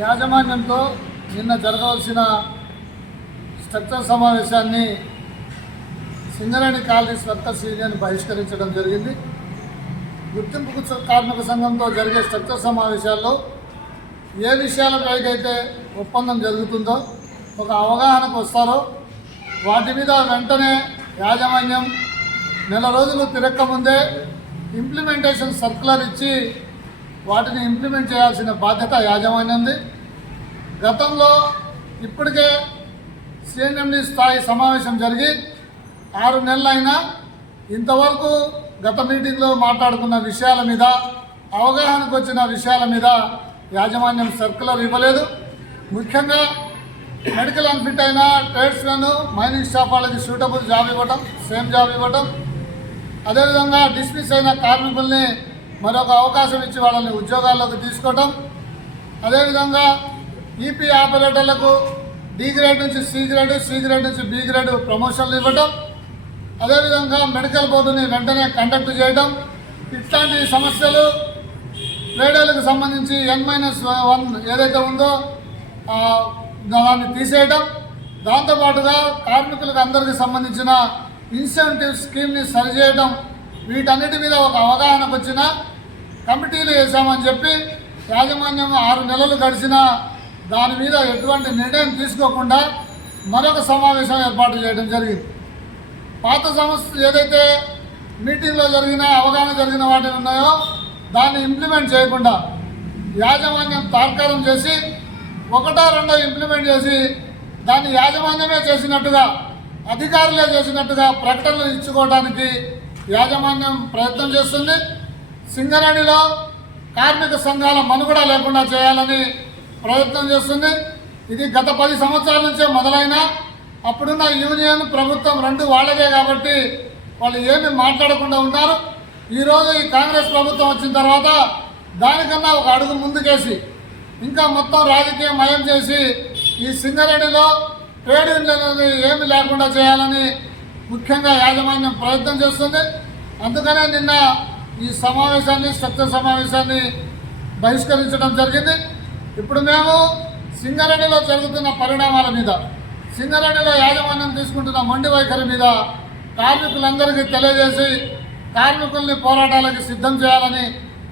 యాజమాన్యంతో నిన్న జరగవలసిన స్ట్రక్చర్ సమావేశాన్ని సింగరేణి కాలనీస్ వర్కర్స్ యూనియన్ బహిష్కరించడం జరిగింది. గుర్తింపు కార్మిక సంఘంతో జరిగే స్ట్రక్చర్ సమావేశాల్లో ఏ విషయాలపైకైతే ఒప్పందం జరుగుతుందో ఒక అవగాహనకు వస్తారో వాటి మీద వెంటనే యాజమాన్యం నెల రోజులు తిరక్కముందే ఇంప్లిమెంటేషన్ సర్కులర్ ఇచ్చి వాటిని ఇంప్లిమెంట్ చేయాల్సిన బాధ్యత యాజమాన్యంది గతంలో ఇప్పటికే సిఎన్ఎండి స్థాయి సమావేశం జరిగి ఆరు నెలలైనా ఇంతవరకు గత మీటింగ్లో మాట్లాడుకున్న విషయాల మీద అవగాహనకు వచ్చిన విషయాల మీద యాజమాన్యం సర్కులర్ ఇవ్వలేదు. ముఖ్యంగా మెడికల్ అన్ఫిట్ అయిన ట్రేడ్స్మెన్ మైనింగ్ స్టాఫ్ వాళ్ళకి సూటబుల్ జాబ్ ఇవ్వడం సేమ్ జాబ్ ఇవ్వడం అదేవిధంగా డిస్మిస్ అయిన కార్మికుల్ని మరొక అవకాశం ఇచ్చి వాళ్ళని ఉద్యోగాల్లోకి తీసుకోవడం అదేవిధంగా ఈపీ ఆపరేటర్లకు డి గ్రేడ్ నుంచి సి గ్రేడ్ సి గ్రేడ్ నుంచి బి గ్రేడ్ ప్రమోషన్లు ఇవ్వడం అదేవిధంగా మెడికల్ బోర్డుని వెంటనే కండక్ట్ చేయడం ఇట్లాంటి సమస్యలు రేడియోలకు సంబంధించి ఎన్ మైనస్ వన్ ఏదైతే ఉందో దాన్ని తీసేయడం దాంతోపాటుగా కార్మికులకు అందరికీ సంబంధించిన ఇన్సెంటివ్ స్కీమ్ని సరిచేయడం వీటన్నిటి మీద ఒక అవగాహనకు వచ్చిన కమిటీలు వేసామని చెప్పి యాజమాన్యం ఆరు నెలలు గడిచినా దాని మీద ఎటువంటి నిర్ణయం తీసుకోకుండా మరొక సమావేశం ఏర్పాటు చేయడం జరిగింది. పాత సమస్య ఏదైతే మీటింగ్లో జరిగిన అవగాహన జరిగిన వాటిని ఉన్నాయో దాన్ని ఇంప్లిమెంట్ చేయకుండా యాజమాన్యం తార్కారం చేసి ఒకటో రెండో ఇంప్లిమెంట్ చేసి దాన్ని యాజమాన్యమే చేసినట్టుగా అధికారులే చేసినట్టుగా ప్రకటనలు ఇచ్చుకోవడానికి యాజమాన్యం ప్రయత్నం చేస్తుంది. సింగరేణిలో కార్మిక సంఘాల మనుగడ లేకుండా చేయాలని ప్రయత్నం చేస్తుంది. ఇది గత పది సంవత్సరాల నుంచే మొదలైన అప్పుడున్న యూనియన్ ప్రభుత్వం రెండు వాళ్ళదే కాబట్టి వాళ్ళు ఏమి మాట్లాడకుండా ఉన్నారు. ఈరోజు ఈ కాంగ్రెస్ ప్రభుత్వం వచ్చిన తర్వాత దానికన్నా ఒక అడుగు ముందుకేసి ఇంకా మొత్తం రాజకీయం మయం చేసి ఈ సింగరేణిలో ట్రేడ్ అనేది ఏమి లేకుండా చేయాలని ముఖ్యంగా యాజమాన్యం ప్రయత్నం చేస్తుంది. అందుకనే నిన్న ఈ సమావేశాన్ని స్ట్రక్చర్ సమావేశాన్ని బహిష్కరించడం జరిగింది. ఇప్పుడు మేము సింగరేణిలో జరుగుతున్న పరిణామాల మీద సింగరేణిలో యాజమాన్యం తీసుకుంటున్న మొండి వైఖరి మీద కార్మికులందరికీ తెలియజేసి కార్మికుల్ని పోరాటాలకు సిద్ధం చేయాలని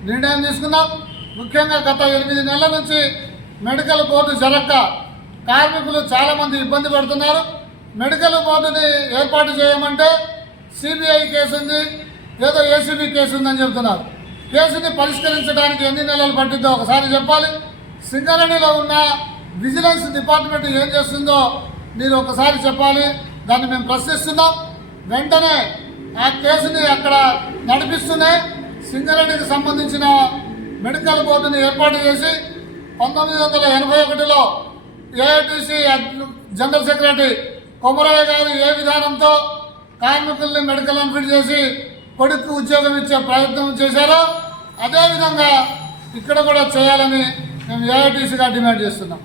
నిర్ణయం తీసుకున్నాం. ముఖ్యంగా గత ఎనిమిది నెలల నుంచి మెడికల్ బోర్డు జరక్క కార్మికులు చాలామంది ఇబ్బంది పడుతున్నారు. మెడికల్ బోర్డుని ఏర్పాటు చేయమంటే సిబిఐ కేసు ఉంది ఏదో ఏసీబీ కేసు ఉందని చెబుతున్నారు. కేసుని పరిష్కరించడానికి ఎన్ని నెలలు పట్టిందో ఒకసారి చెప్పాలి. సింగరేణిలో ఉన్న విజిలెన్స్ డిపార్ట్మెంట్ ఏం చేస్తుందో మీరు ఒకసారి చెప్పాలి. దాన్ని మేము ప్రశ్నిస్తున్నాం. వెంటనే ఆ కేసుని అక్కడ నడిపిస్తూనే సింగరేణికి సంబంధించిన మెడికల్ బోర్డుని ఏర్పాటు చేసి పంతొమ్మిది వందల ఎనభై ఒకటిలో ఏఐటీసీ జనరల్ సెక్రటరీ కొమరయ్య గారు ఏ విధానంతో కార్మికుల్ని మెడికల్ అన్ఫిట్ చేసి కొడుకు ఉద్యోగం ఇచ్చే ప్రయత్నం చేశారో అదేవిధంగా ఇక్కడ కూడా చేయాలని మేము ఏఐటీసీగా డిమాండ్ చేస్తున్నాం.